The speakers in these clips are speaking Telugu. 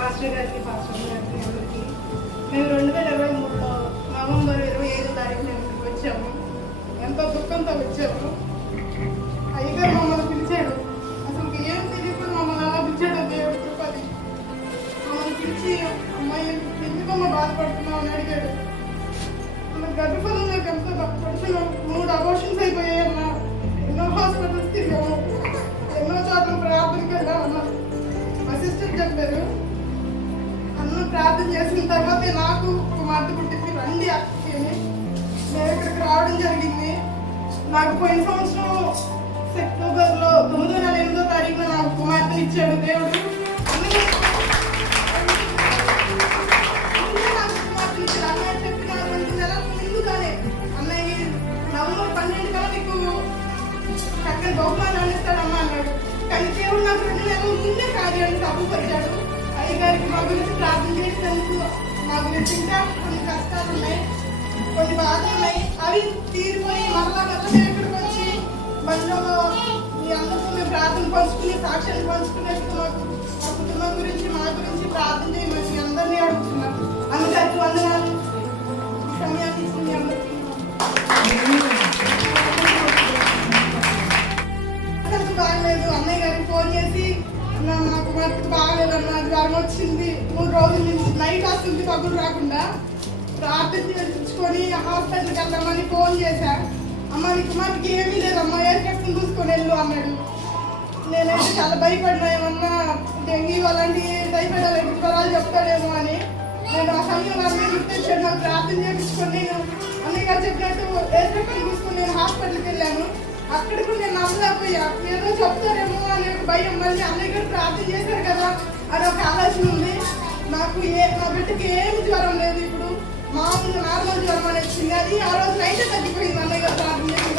పాస్టర్ గారికి అందరికీ మేము 2023లో నవంబర్ 25వ తారీఖున ఇక్కడికి వచ్చాము. ఎంతో దుఃఖంతో వచ్చాము. అయ్యగారు మమ్మల్ని పిలిచాడు. అసలు ఏం తెలియకుండా మమ్మల్ని అలా పిలిచాడు దేవుడు కృపది. మమ్మల్ని పిలిచి అమ్మాయి ఎందుకమ్మా బాధపడుతున్నావు అని అడిగాడు. మన గర్భఫలంలో ఎంతో పడుతున్నాం. 3 అబోర్షన్స్ అయిపోయాయన్నా. ఎన్నో హాస్పిటల్స్ తిరిగాము, ఎన్నో చోట్ల ప్రార్థనకి వెళ్ళామన్నా. మా సిస్టర్ చెప్పారు, అన్న ప్రార్థన చేసిన తర్వాత నాకు కుమార్తె పుట్టింది, రండి అక్కడికి. నేను ఇక్కడికి రావడం జరిగింది. నాకు పోయిన సంవత్సరం సెప్టెంబర్లో 9వ నెల 8వ తారీఖున నాకు కుమార్తెని ఇచ్చాడు దేవుడు. నాకు కుమార్తెని ఇచ్చాడు. అన్నయ్య చెప్పిన 2 నెలల ముందుగానే అన్నయ్య నవంబర్ 12 కల్లా నీకు చక్కని బహుమానాన్ని ఇస్తాడమ్మా అన్నాడు. కానీ దేవుడు నాకు 2 నెలల ముందే కార్యాన్ని తప్పుపరిచాడు. అయ్యగారికి మా గురించి ప్రార్థన చేసినందుకు మా గురించి ఇంకా కొన్ని కష్టాలు ఉన్నాయి, కొన్ని బాధలు ఉన్నాయి. అవి తీరిపోయి మరలా ఇక్కడికి వచ్చి బంధంలో మీ అందరితో మేము ప్రార్థన పంచుకుని సాక్ష్యాన్ని పంచుకునేందుకు మాకు మా కుటుంబం గురించి మా గురించి ప్రార్థన చేయమని మీ అందరినీ అడుగుతున్నాం. అందరికీ వందనాలు. సమయాన్ని ఇచ్చిన మీ అందరికీ బాగలేదు. అన్నయ్య గారికి ఫోన్ చేసి మా కుమార్తెకు బాగలేదన్నా, జ్వరం వచ్చింది, 3 రోజుల నుంచి నైట్ వస్తుంది పగులు రాకుండా, ప్రార్థన చేయించుకొని హాస్పిటల్కి వెళ్దామని ఫోన్ చేశా. అమ్మ నీ కుమార్తెకి ఏమీ లేదమ్మా, ఏర్కెట్టుకుని చూసుకొని వెళ్ళు అన్నాడు. నేనైతే చాలా భయపడినా, ఏమన్నా డెంగ్యూ అలాంటి టైఫాయిడ్ అలాంటి జ్వరాలు చెప్తాడేమో అని. నేను ఆ సమయంలో అన్నయ్య గుర్తొచ్చాడు. నాకు ప్రార్థన చేయించుకొని నేను అన్నయ్య గారు చెప్పినట్టు ఏర్కెట్టుకుని చూసుకొని నేను హాస్పిటల్కి వెళ్ళాను. అక్కడికి నేను నమ్మలేకపోయా, ఏదో చెప్తారేమో అనే భయం. మళ్ళీ అన్నయ్య గారు ప్రార్థన చేశారు కదా అని ఒక ఆలోచన ఉంది. నాకు నా బిడ్డకి ఏమి జ్వరం లేదు. ఇప్పుడు మామూలుగా నార్మల్ జ్వరం అనేది వచ్చింది. అది ఆ రోజు నైటే తగ్గిపోయింది అన్నయ్య గారు ప్రార్థన చేసిన.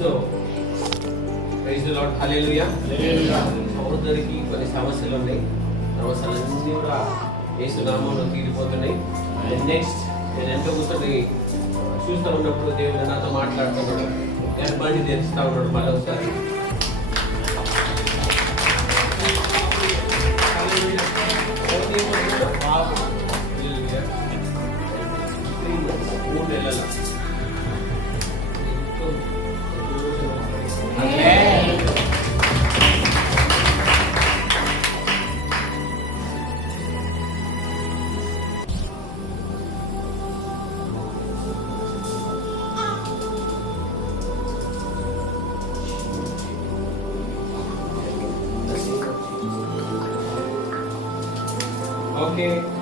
సో ప్రైజ్ ది లార్డ్, హల్లెలూయా. సహోదరికి కొన్ని సమస్యలు ఉన్నాయి, సమస్యలన్నీ కూడా యేసు నామములో తీరిపోతున్నాయి. నెక్స్ట్ నేను ఎంతో కూర్చొని చూస్తూ ఉన్నప్పుడు దేవుడు నాతో మాట్లాడుతున్నాడు, గర్భాన్ని తెరుస్తూ ఉన్నాడు. మళ్ళీ ఒకసారి బాబు 3 నెలల Okay.